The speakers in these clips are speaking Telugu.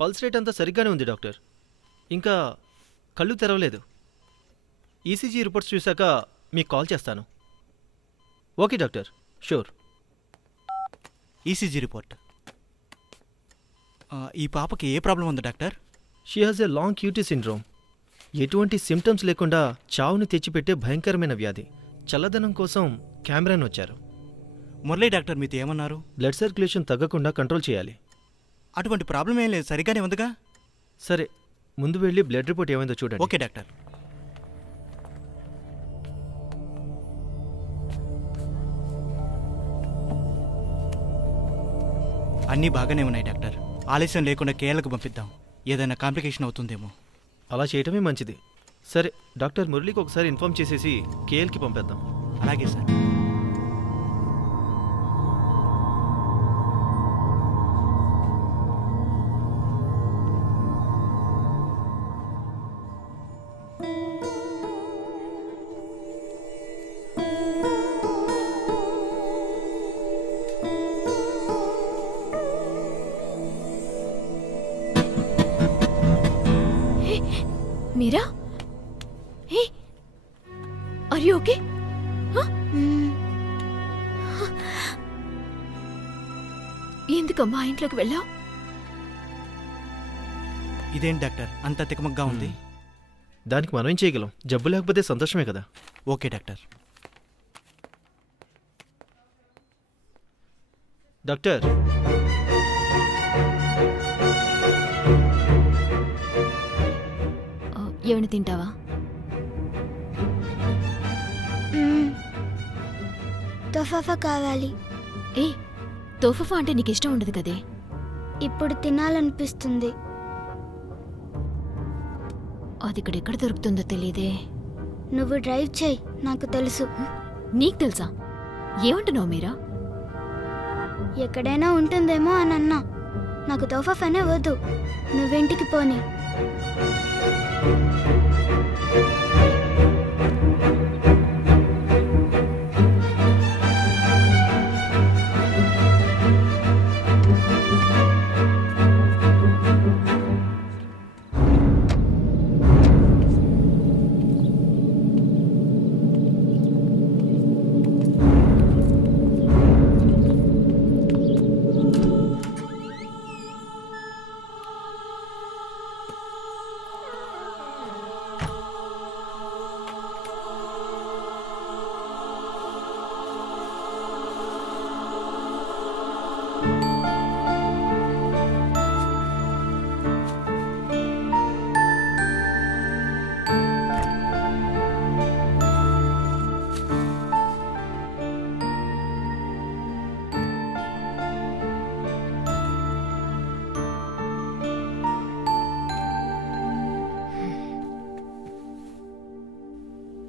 పల్స్ రేట్ అంతా సరిగ్గానే ఉంది డాక్టర్. ఇంకా కళ్ళు తెరవలేదు. ఈసీజీ రిపోర్ట్స్ చూశాక మీకు కాల్ చేస్తాను. Okay doctor, sure. ECG report. ఈ పాపకి ఏ ప్రాబ్లం ఉంది doctor? She has a long QT syndrome. ఎటువంటి సిమ్టమ్స్ లేకుండా చావుని తెచ్చిపెట్టే భయంకరమైన వ్యాధి. చల్లదనం కోసం కెమెరాను వచ్చారు. మురళీ డాక్టర్ మీతో ఏమన్నారు? బ్లడ్ సర్క్యులేషన్ తగ్గకుండా కంట్రోల్ చేయాలి. అటువంటి ప్రాబ్లం ఏం లేదు, సరిగానే ఉందిగా. సరే, ముందు వెళ్ళి బ్లడ్ రిపోర్ట్ ఏమైందో చూడండి. Okay doctor. అన్నీ బాగానే ఉన్నాయి డాక్టర్. ఆలస్యం లేకుండా కేఎల్కి పంపిద్దాం. ఏదైనా కాంప్లికేషన్ అవుతుందేమో. అలా చేయటమే మంచిది. సరే, డాక్టర్ మురళికి ఒకసారి ఇన్ఫార్మ్ చేసేసి కేఎల్కి పంపేద్దాం. అలాగే సార్. మీరా? Hey, are you okay? ఎందుకమ్మా ఇంట్లోకి వెళ్ళావు? ఇదేంటి డాక్టర్ అంత తికమగ్గా ఉంది? దానికి మనం ఏం చేయగలం? జబ్బు లేకపోతే సంతోషమే కదా. Okay doctor. డాక్టర్, ఏమైనా తింటావా? తోఫాఫా కావాలి. ఏ, తోఫఫా అంటే నీకు ఇష్టం ఉండదు కదే. ఇప్పుడు తినాలనిపిస్తుంది. అది ఇక్కడ ఎక్కడ దొరుకుతుందో తెలియదే. నువ్వు డ్రైవ్ చేయి, నాకు తెలుసు. నీకు తెలుసా? ఏమంటున్నావు మీరా? ఎక్కడైనా ఉంటుందేమో అని అన్నా. నాకు తోఫాఫానే వద్దు, నువ్వింటికి పోనీ.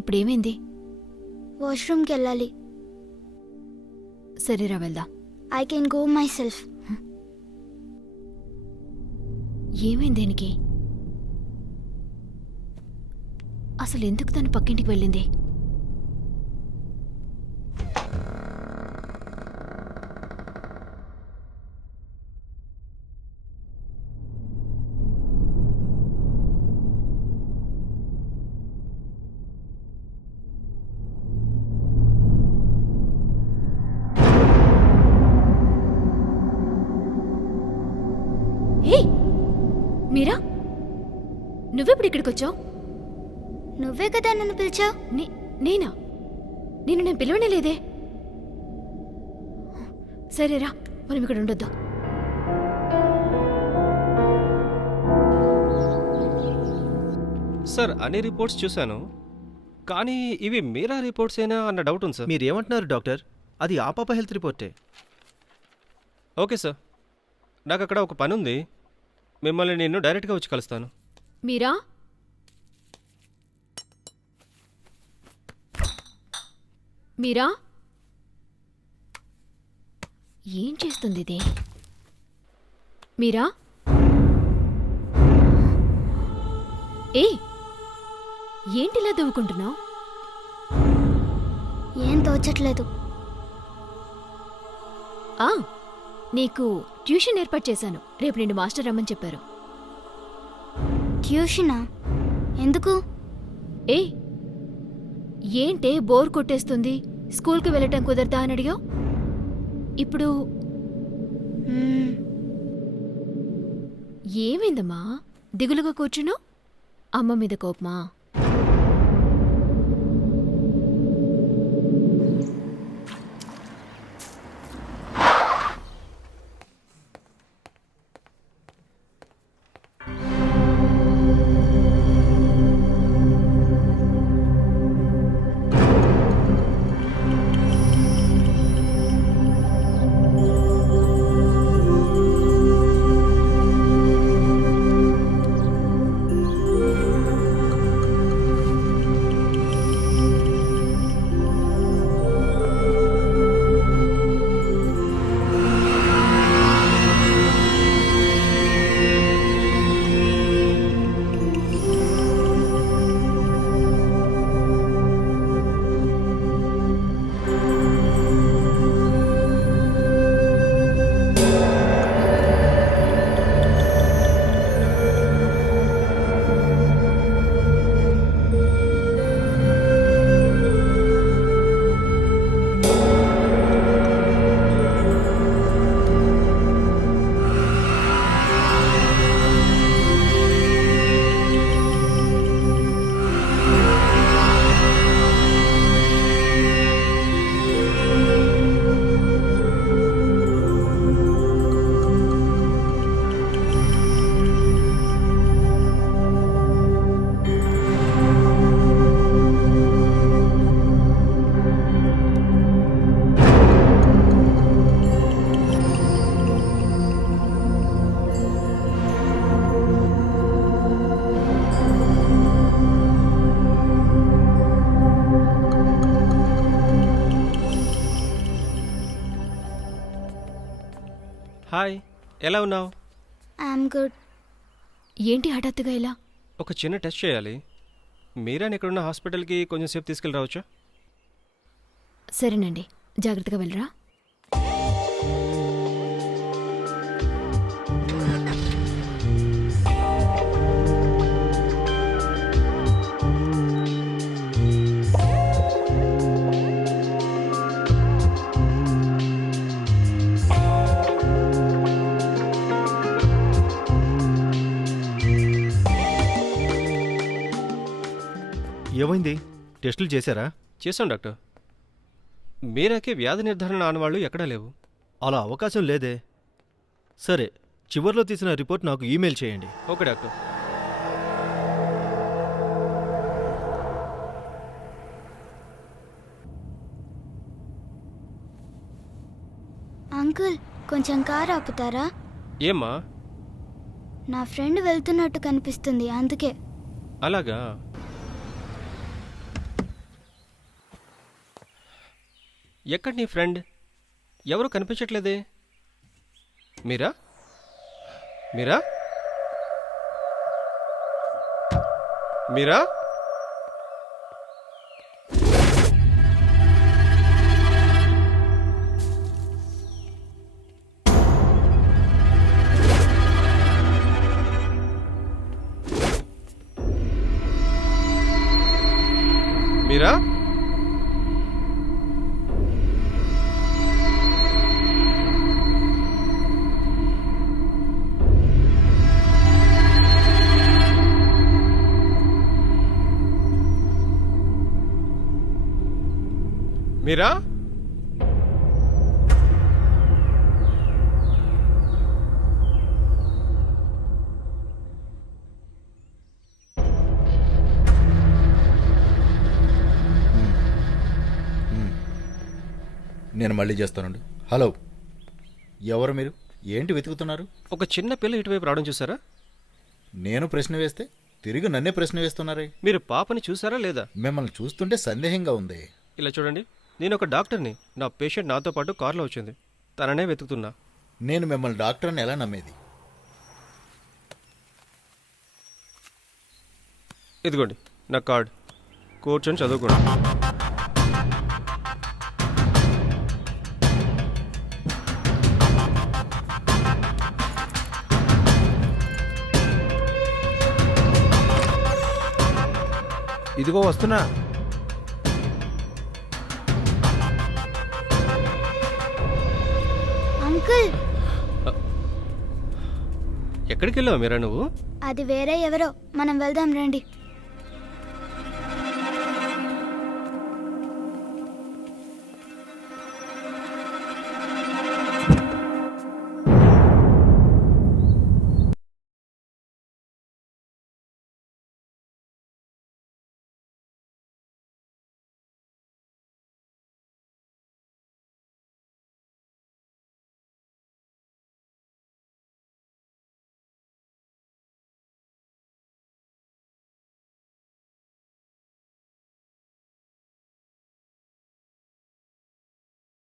ఇప్పుడేమైంది? వాష్రూమ్కి వెళ్ళాలి. సరేరా వెళ్దాం. I can go my self. ఏమైంది దేనికి? అసలు ఎందుకు తను పక్కింటికి వెళ్ళింది? మీరా, నువ్వెప్పుడు ఇక్కడికి వచ్చావు? నువ్వే కదా నన్ను పిలిచావు. నేనా? నేను పిలవనే లేదే. సరేరా, మనం ఇక్కడ ఉండొద్దు. సార్, అన్ని రిపోర్ట్స్ చూశాను, కానీ ఇవి మీరా రిపోర్ట్స్ ఏనా అన్న డౌట్ ఉంది సార్. మీరు ఏమంటున్నారు డాక్టర్? అది ఆ పాప హెల్త్ రిపోర్టే. ఓకే సార్, నాకు అక్కడ ఒక పని ఉంది. మిమ్మల్ని నేను డైరెక్ట్గా వచ్చి కలుస్తాను. మీరా? మీరా? ఏం చేస్తుంది ఇది? మీరా? ఏ, ఏంటిలా దవ్వుకుంటున్నావు? ఏం తోచట్లేదు. నీకు ట్యూషన్ ఏర్పాటు చేశాను. రేపు నిన్ను మాస్టర్ రమ్మని చెప్పారు. ట్యూషనా? ఎందుకు? ఏ ఏంటే బోర్ కొట్టేస్తుంది, స్కూల్కి వెళ్ళటం కుదరదా అని అడిగావు. ఇప్పుడు మ్మ్, ఏమైందమ్మా దిగులుగా కూర్చున్నావు? అమ్మ మీద కోపమా? హాయ్, ఎలా ఉన్నావు? I'm good. ఏంటి హఠాత్తుగా ఇలా? ఒక చిన్న టెస్ట్ చేయాలి. మీరాని ఇక్కడున్న హాస్పిటల్కి కొంచెం సేపు తీసుకెళ్ళి రావచ్చా? సరేనండి, జాగ్రత్తగా వెళ్ళరా. ఏమైంది? టెస్టులు చేశారా? చేశాం డాక్టర్. మీరాకి వ్యాధి నిర్ధారణ ఆనవాళ్ళు ఎక్కడా లేవు. అలా అవకాశం లేదే. సరే, చివర్లో తీసిన రిపోర్ట్ నాకు ఈమెయిల్ చేయండి. Okay doctor. అంకుల్, కొంచెం కార్ ఆపుతారా? ఏమ్మా? నా ఫ్రెండ్ వెళ్తున్నట్టు కనిపిస్తుంది, అందుకే. అలాగా? ఎక్కడ నీ ఫ్రెండ్? ఎవరు కనిపించట్లేదే. మీరా? మీరా? మీరా? మీరా? మీరా? నేను మళ్ళీ చేస్తానండి. హలో, ఎవరు మీరు? ఏంటి వెతుకుతున్నారు? ఒక చిన్న పిల్ల ఇటువైపు రావడం చూసారా? నేను ప్రశ్న వేస్తే తిరిగి నన్నే ప్రశ్న వేస్తున్నారే. మీరు పాపని చూసారా లేదా? మిమ్మల్ని చూస్తుంటే సందేహంగా ఉంది. ఇలా చూడండి, నేను ఒక డాక్టర్ని. నా పేషెంట్ నాతో పాటు కారులో వచ్చింది. తననే వెతుకుతున్నా. నేను మిమ్మల్ని డాక్టర్ని ఎలా నమ్మేది? ఇదిగోండి నా కార్డ్. కూర్చొని చదువుకోండి. ఇదిగో వస్తున్నా. అంకుల్ ఎక్కడికి వెళ్ళావు మీరా నువ్వు? అది వేరే ఎవరో, మనం వెళ్దాం రండి.